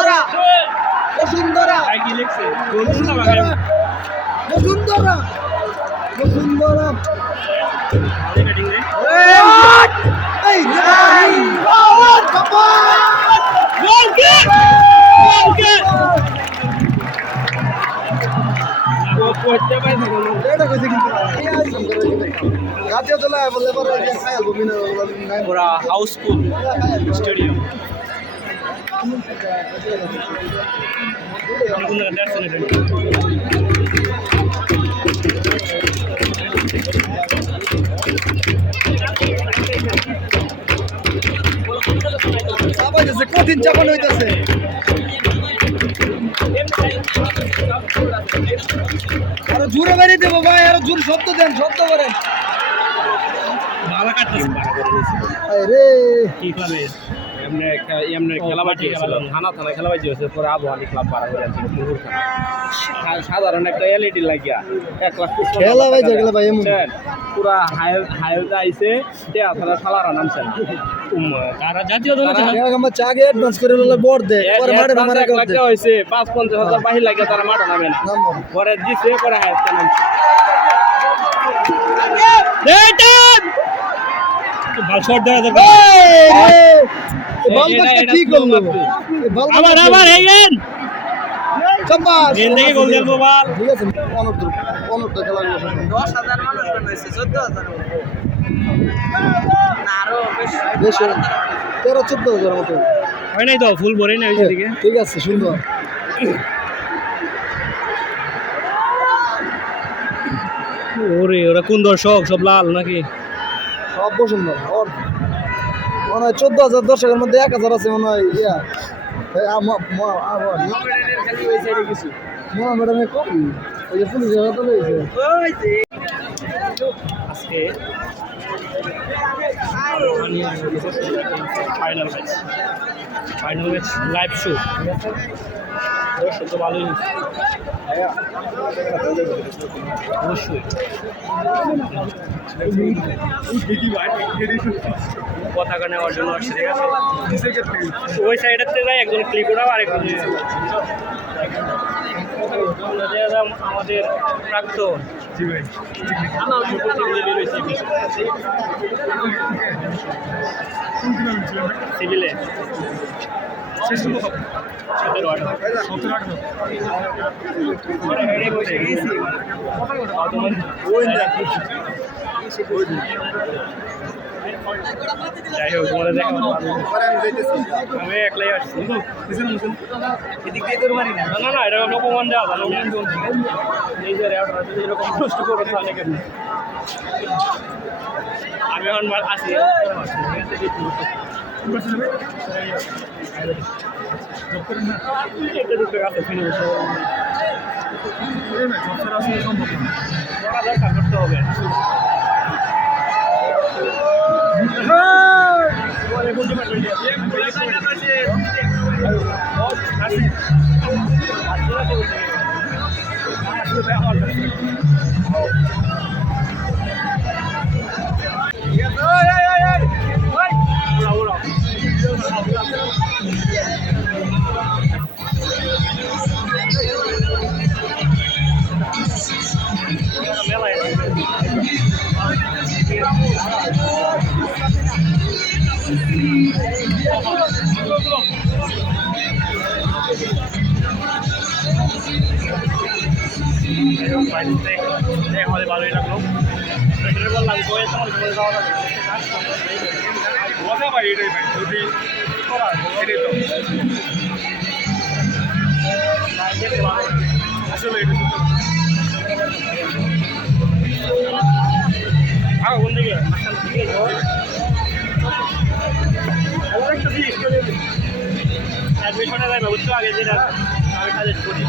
বসুন্ধরা বসুন্ধরা কি লিখছে বসুন্ধরা বসুন্ধরা এই জাতীয় দলে বললে পরে পুরা হাউসফুল স্টেডিয়াম কঠিন চাপান হইতেছে আরো জোরে বেরিয়ে দেবো ভাই আরো জোরে শব্দ দেন শব্দ করেন রে কি ক্লাবে এমনি খেলাবাজি হয়েছিল থানা খেলাবাজি হয়েছে পরে আবহাওয়া ক্লাব ভাড়া করে আনছিল সাধারণ একটা এলইডি লাগিয়া 1 লাখ খেলাবাজি গেলে ভাই এমন পুরা হাইলটা আইছে তারা সালারা নামছেন তারা জাতীয় দল আমার চাগে অ্যাডভান্স করে ললে বড় দে পরে মাঠে মারা করে দে হইছে 5-50,000 বাহির লাগিয়া তারা মাঠে নামে না পরে দিছে পরে হাইলটা নামছে বল শট দেওয়া দরকার বল করতে কি করলো আবার হেগেন শাবাশ গেন থেকে গোল দিল বল ঠিক আছে 15 খেলা গেল 10,000 মানুষ বানাইছে 14,000 না আরো বেশি 13-14,000 মতো হয় নাই তো ফুল ভরে না ওই দিকে ঠিক আছে সুন্দর ওরে ওরা কোন দর্শক সব লাল নাকি সব সুন্দর ওর মনে হয় 14,000 দর্শকের মধ্যে 1,000 আছে মনে হয় ইয়া খালি ওই সাইডে কিছু ম্যাডামে কম ওই যে পুলিশ হাতে রয়েছে ওই যে আজকে ফাইনাল ম্যাচ লাইভ শো দর্শক তো ভালোই অবশ্যই পতাকা নেওয়ার জন্য আসছে ঠিক আছে ওই সাইডের যাই একজন ক্লিক করাও আরেকজন আমাদের প্রাক্তন সিভিলে যাই হোক তোমাদের দেখা আমি একলাই আসছি এদিক দিয়ে তোর মারি না না না এটা অপমান দেওয়া ভালো নিজের এরকম কষ্ট করে তাহলে কেন আমি এখন আসি একটা দুটো কাছে ফিরে বসে দরকার করতে হবে আমাদের ভালোই লাগলো বললাম মজা ভাই এটাই ভাই যদি এটাই তো আসলে এটা কোন দিকে একটা জিনিস অ্যাডমিশনে যাই বুঝছো আগে যেটা আমি সাজেস্ট করি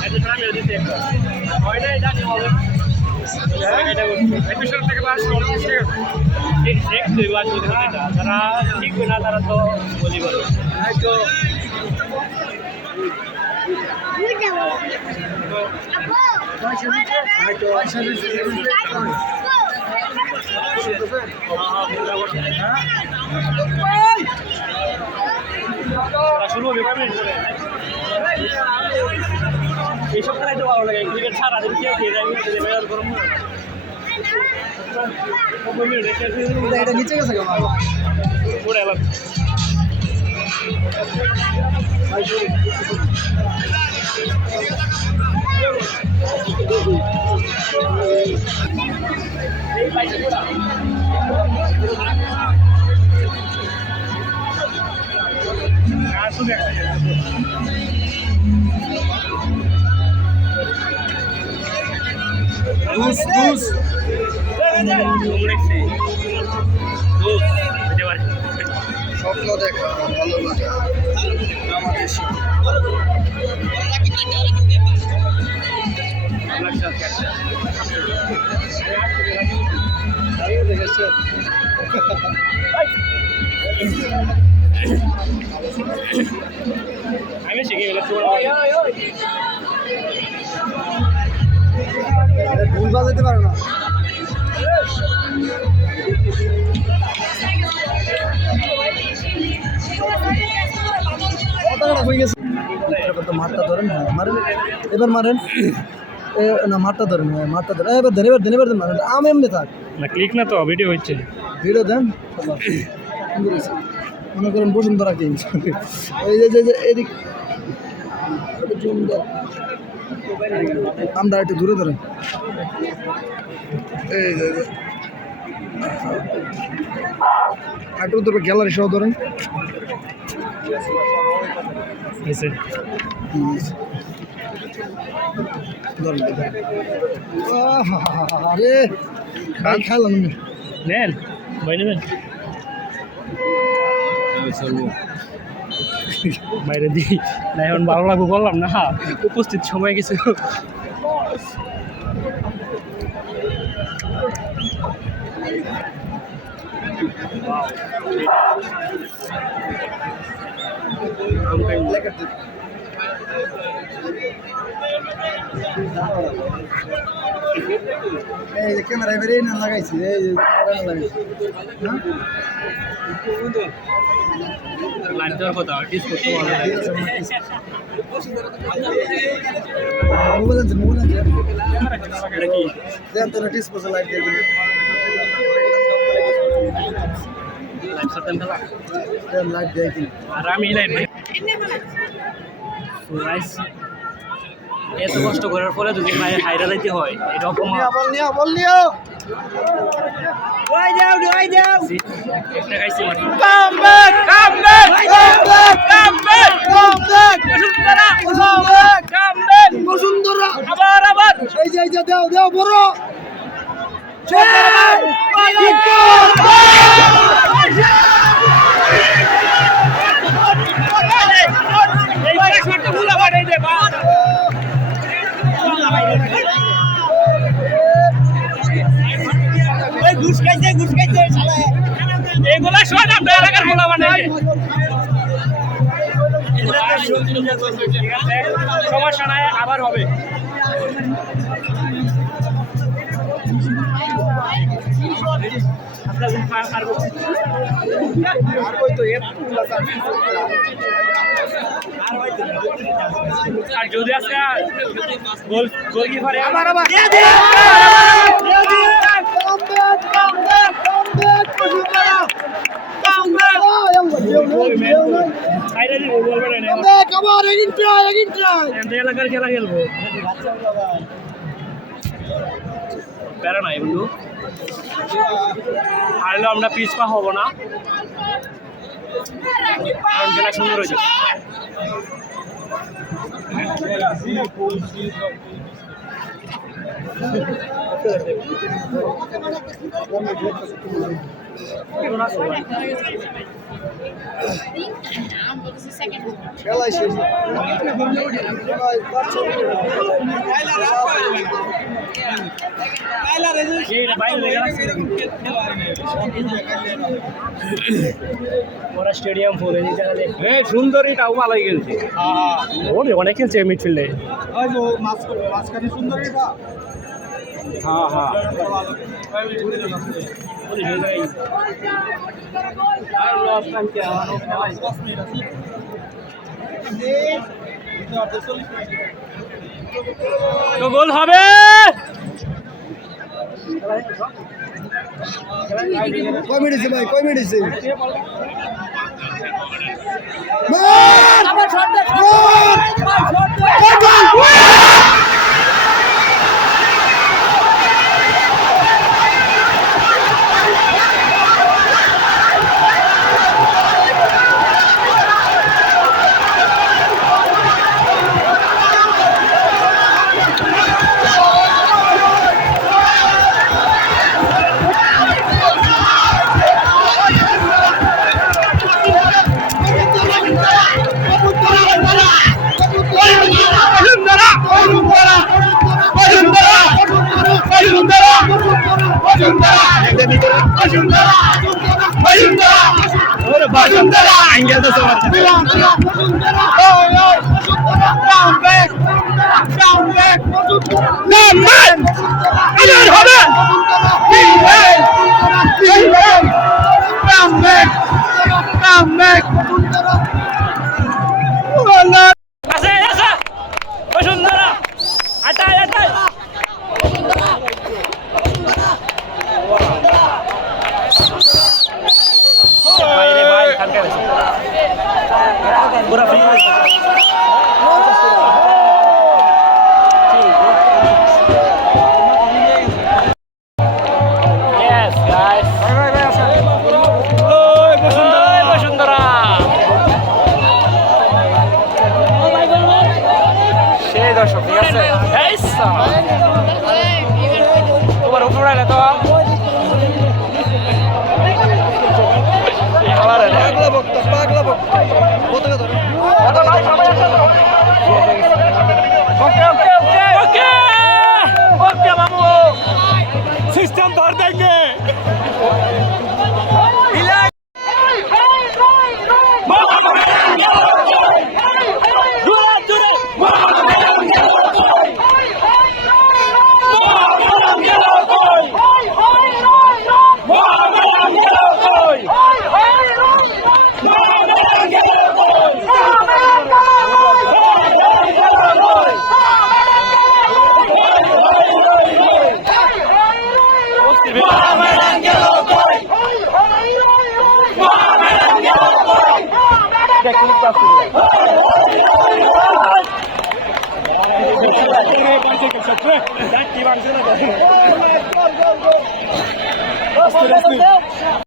অ্যাডমিশন আমি দিচ্ছি একটা ওইটাই জানি হবে অ্যাডমিশন থেকে যারা শিখবে না তারা তো বলি বলবে হয়তো শুরু হবে কয় মিনিট পরে এইসব খেলা একটু ভালো লাগে ক্রিকেট ছাড়া যদি কেউ খেয়ে যায় গরম এটা নিচে গেছে কেন পড়ে এলাম স্বপ্ন দেখা ভালো লাগে আমাদের আমি শিখে গেলে ভুল বাজাইতে পারো না মাঠটা ধরেন হ্যাঁ মারেন এবার মারেন না মাঠটা ধরেন হ্যাঁ মাঠটা ধরেন এবার ধরে এবার মারেন আমি এমনি থাক না ক্লিক না তো ভিডিও হচ্ছে ভিডিও দেন মনে করেন বসুন্ধরা কিংস এই যে এদিক আমরা একটু দূরে ধরেন এই যে একটু ধরবে গ্যালারি সহ ধরেন আরে খাইলাম নেন ভাই নেবেন বাইরে দিই না এখন ভালো লাগবে বললাম না উপস্থিত সময় কিছু এই যে ক্যামেরা এবারে না লাগাইছি এই যে লাগাইছি হ্যাঁ লাইট দেওয়ার কথা টিস করতে মোবাইল আছে এটা কি দেন তো নোটিস করতে লাইট দিয়ে দিন লাইট সাথে খেলা দেন লাইট দিয়ে দিন আর আমি লাইট এত কষ্ট করার পরে যদি বাইরে হাইরা যাইতে হয় এটা অপমান বল নিও একটা খাইছি মাত্র বসুন্ধরা আবার এই যে দেও বড় এগুলা সব আপনার এলাকার গোলা বানাই সমস্যা নাই আবার হবে আর যদি আজকে গোলকিপারে আবার এলাকার খেলা খেলবো প্যারা নাই বন্ধু হারলেও আমরা পিছপা হবো না কারণ খেলা সুন্দর হয়েছে খেলাই শেষ ওরা স্টেডিয়াম ফুল সুন্দরীটাও ভালোই খেলছে ওরে অনেক খেলছে মিডফিল্ডে মাঝখানে সুন্দরীটা হ্যাঁ আর লস টানতে তো গোল হবে। কয় মিনিট ভাই, কয় মিনিট দর্শক ঠিক আছে তোমার উপরে না তো পাগলা বক্তা পতাকা ধরে ওকে ওকে ওকে ওকে ওকে মামু সিস্টেম ধর দেंगे